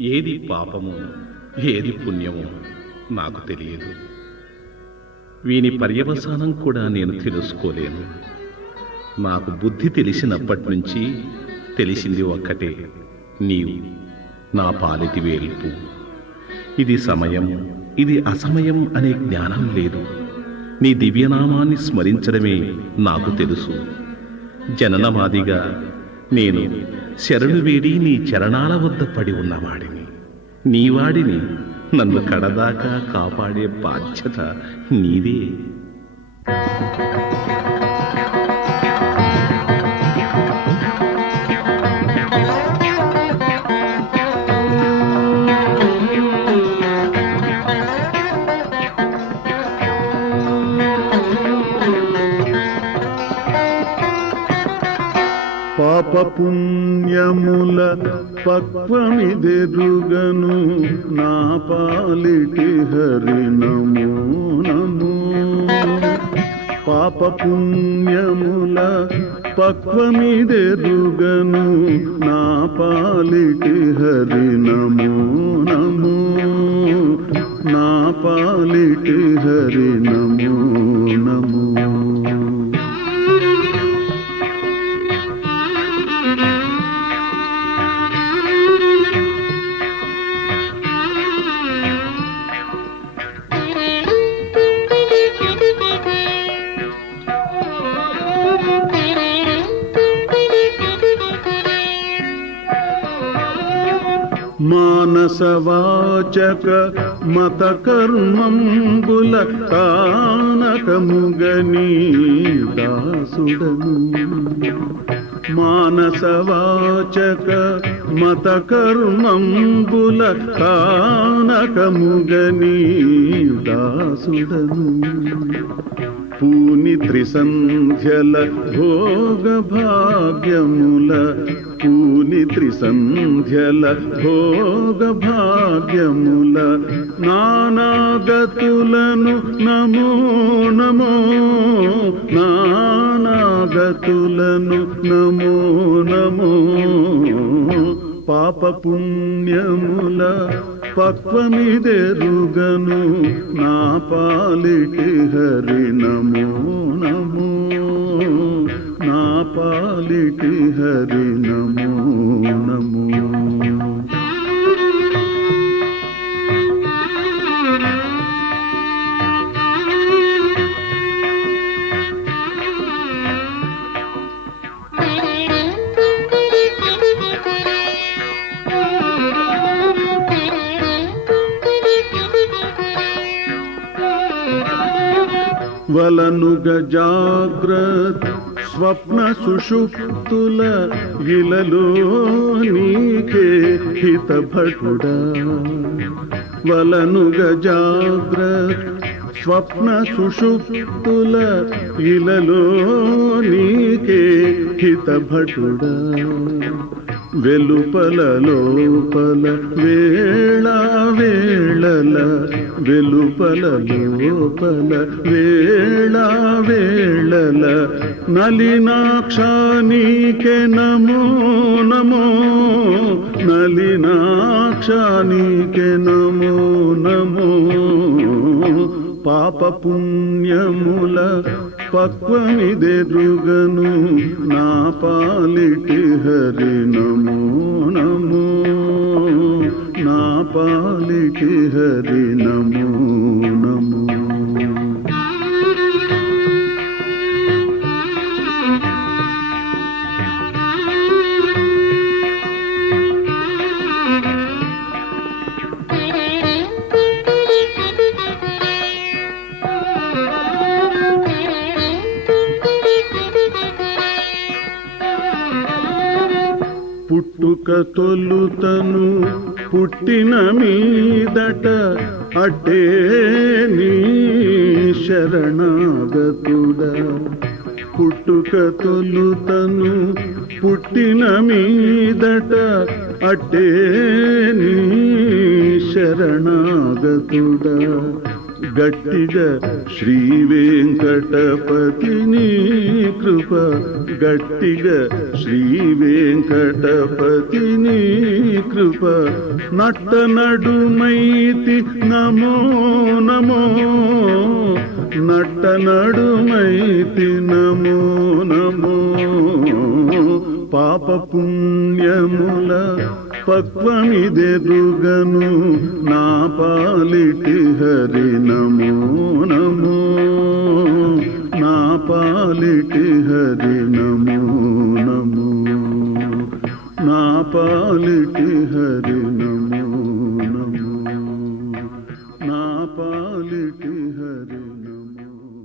ఏది పాపము ఏది పుణ్యమో నాకు తెలియదు. వీని పర్యవసానం కూడా నేను తెలుసుకోలేను. నాకు బుద్ధి తెలిసినప్పటి నుంచి తెలిసింది ఒక్కటే, నీవు నా పాలిటి వేల్పు. ఇది సమయం, ఇది అసమయం అనే జ్ఞానం లేదు. నీ దివ్యనామాన్ని స్మరించడమే నాకు తెలుసు. జననమాదిగా నేను శరణు వేడి నీ చరణాల వద్ద పడి ఉన్నవాడిని, నీవాడిని. నన్ను కడదాకా కాపాడే బాధ్యత నీదే. పాప పుణ్యముల పక్వమిదెరుగను నా పాలిటి హరి నమో నమో. పాప పుణ్యముల పక్వమిదెరుగను నా పాలిటి హరి నమో నమో. నా పాలిటి హరి నమో నమో. మానసవాచక మత కర్మంబుల కానకముగని దాసుడను. మానసవాచక మత కర్మంబుల కానకముగని దాసుడను. పూని త్రిసంధ్యల భోగ భాగ్యముల, పూని త్రిసంధ్యల భోగ భాగ్యముల నానాగతులను నమో నమో. నానాగతులను నమో నమో. పాప పుణ్యముల పక్వమిదెరుగను నా పాలిటి హరి నమో నమో. నా పాలిటి హరి నమో నమో. వలనుగ జాగ్రత్ స్వప్న సుషుప్తుల ఇలలో నీకే హితభటుడా. వలనుగ జాగ్రత్ స్వప్న సుషుప్తుల ఇలలో నీకే హితభటుడా. వెలుపల లోపల వేళ వేళల, వెలుపల లోపల వేళ వేళల నలినాక్షానికే నమో నమో. నలినాక్షానికే నమో నమో. పాప పుణ్యముల పక్వమిదెరుగను నా పాలిటి హరి నమో నమో. నా పాలిటి హరి నమో నమో. పుట్టుక తొలుతను పుట్టిన మీదట అటే నీ శరణాగతుడా. పుట్టుక తొలుతను పుట్టిన మీదట అటే నీ శరణాగతుడా. గట్టిగా శ్రీ వెంకటపతి నీ కృప గట్టిగా శ్రీ వెంకటపతి నీ కృప నట్ట నడుమైతి నమో నమో నట్ట నడుమైతి నమో నమో పాప పుణ్యముల పక్వమిదెరుగను నా పాలిటి హరి నమో నమో నా పాలిటి హరి నమో నమో నా పాలిటి హరి నమో